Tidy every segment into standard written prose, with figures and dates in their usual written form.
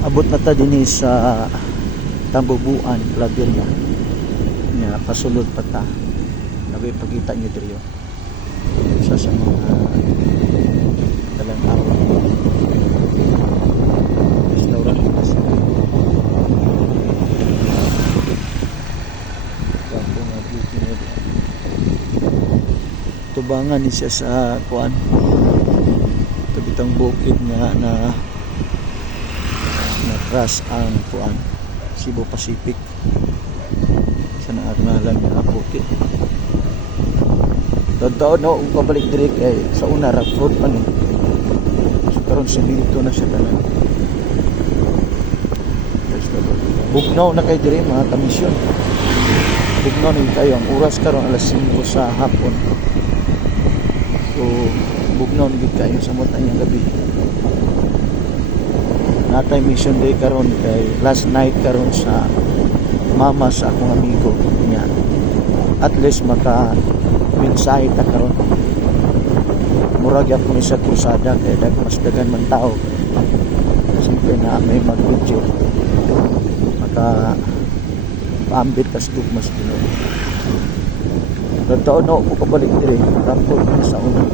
Abot na ta dinhi sa Tambubuan, Claveria. Nya pasulod pa ta. Nabay pagkita niyo diri. Isa sa mga talang-aw restaurant kasi. Kapo nga beauty niya diri. Tubangan ni siya sa kuan. Bitang bukid nga na cross ang kuan Cebu Pacific sa naarnalan nga bukid. Taon na kung pabalik diri kay sa una rock road pa ni. So karon simento na siya tanan. Bugnaw na kay diri mga kamisyon. Bugnaw na kayo ang oras karon alas 5 sa hapon. So bugnaw na kayo sa mutang gabi. Natay mission day karon kay last night karon sa mama sa akong amigo niya. At least maka mensahe ta karon. Murag gyud ni sa krusada kay mas dagan man tao. Siyempre na may mag-video. Maka paambit kas dugmas Ginoo. Taon na ko kabalik diri kapag sa una.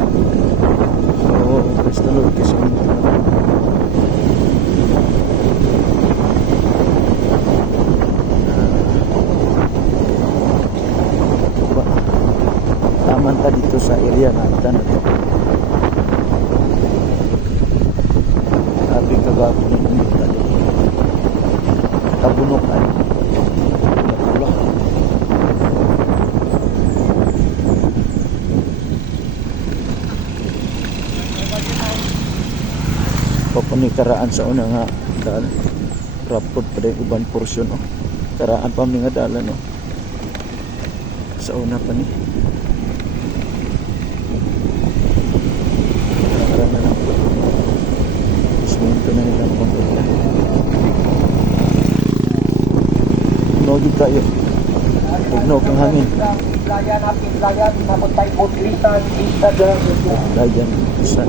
So, Kristo Lord kasi taman ta dito sa area natin na to. Sabi kagapo ng ulit na dito. Kabunukan. Papani karaan sa una nga daan. Rapod pa rin uban porsyon. Oh. Karaan pa mga dalan. Oh. Sa una pa ni. Ito na nilang pagkakita. Nogid kayo. Pugnog ang hangin. Layan. Isa.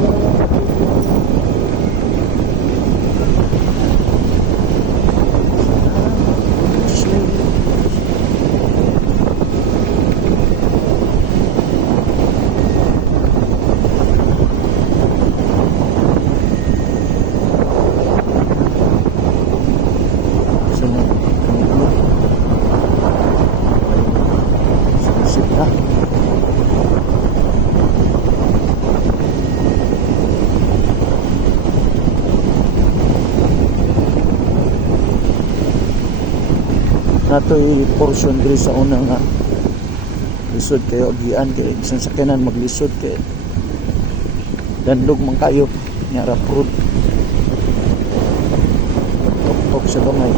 Nato'y portion diri sa una nga lisod kayo agian kay isang sakyanan maglisod kay danlog man kayo nya rough road tok sa gamay.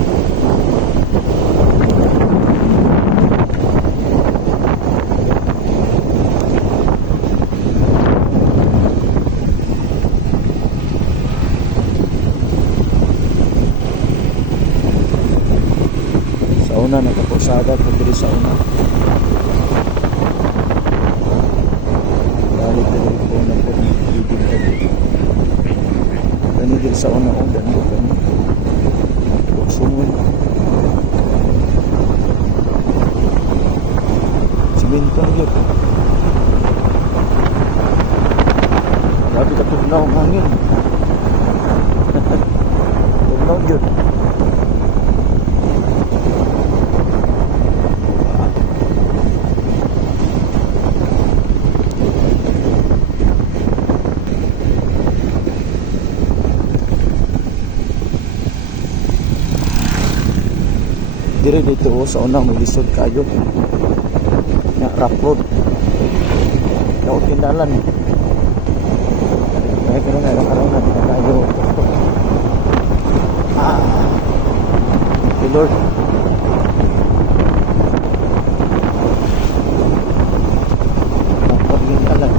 Una nakapusada ko diri sa una. Balik diri ko na po bibig ko. Kani diri sa una o dan ko kani. Sumon. Simento na gyud. Grabe ka tugnaw ang hangin. Tugnaw gyud. Diri dito sa unang maglisod kayo nga rough road na tindalan kaya karon na karon na kayo Lord paglindalan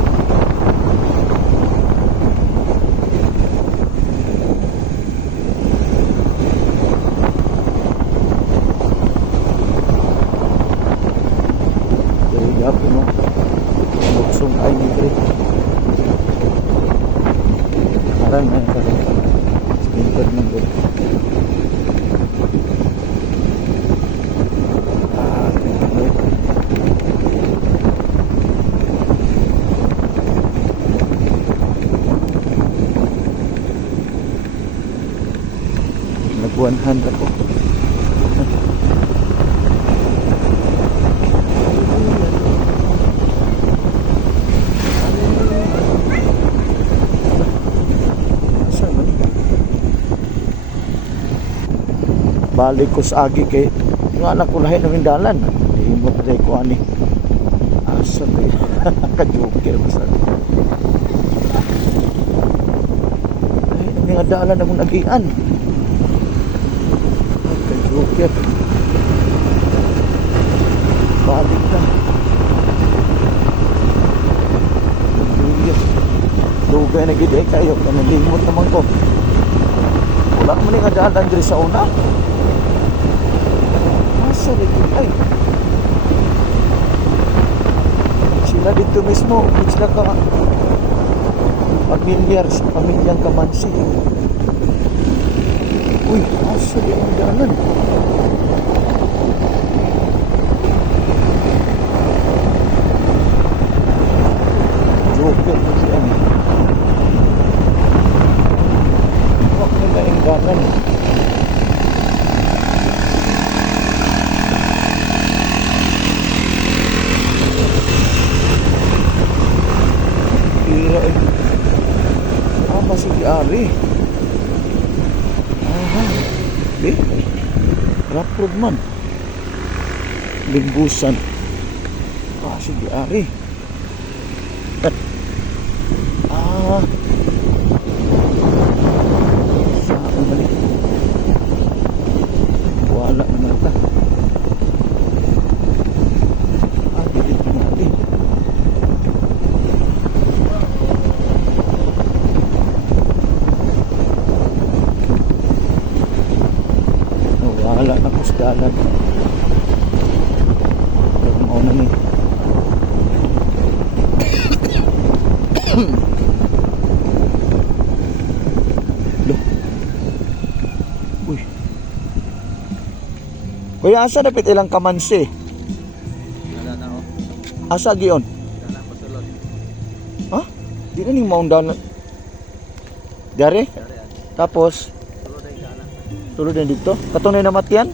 no luksong ay ni Grit parang na karon speaker ng Grit Nagwanhan ako. Asa man? Balik ko sa agi kay nga anak ko lahi ng dalan. Di mo pa ko ani. Asa ba? Ka-joker basta. Lahi ng dalan na mong nagian. Ka-joker. Balik na. Dugay na gid kayo kanalimot naman ko. Wala man nga daan diri sa una. Asa rin ay. Sila dito mismo, sila ka pamilyang Kamansi. Uy, asa rin ang daanan. Joker na siya. Huwag nila yung danan. Tira eh. Sige ari. Aha. Di? Raprod man. Limbusan. Sige ari. Saan ba ni? Wala na nata. Dito na natin. Wala na kusdalan. Pero mauna ni. Uy. Kuya, asa dapit ilang Kamansi? Wala na ako. Asa giyon? Wala na ako sulod. Ha? Di na ning maundan. Dari? Dari yan. Tapos Sulod ay gana. tulod din dito. Katunay na matyan?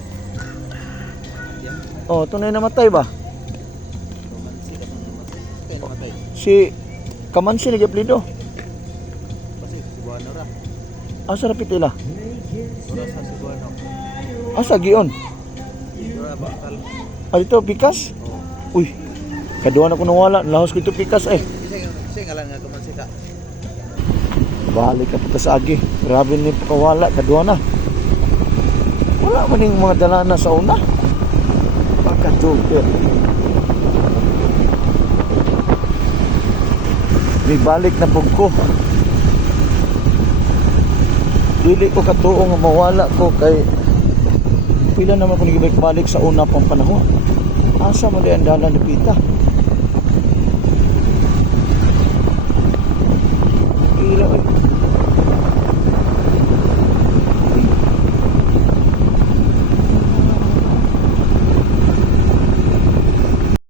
Yan. Oh, tunay na matay ba? Romansi ka pang namatay. Kaya namatay. Si Kamansi nag-aplido. Kasi Cebuano ra. Asa dapit ila? Ora sa Cebuano. Asa giyon? Ora bakal. Dito Pikas? Oo. Uy. Kaduhan ako nawala. Lahos ko ito Pikas eh. Kasi ngalan nga kumansi ka. Balik ka pa sa agi. Grabe ni pakawala. Kaduhan na. Wala man yung mga dalana sa una. Pagka-joker. May balik na pug ko. Dili ko katuong mawala ko kay pila naman ko nagibalik-balik sa una pang panahon. Asa mo di ang dalan ni Pita?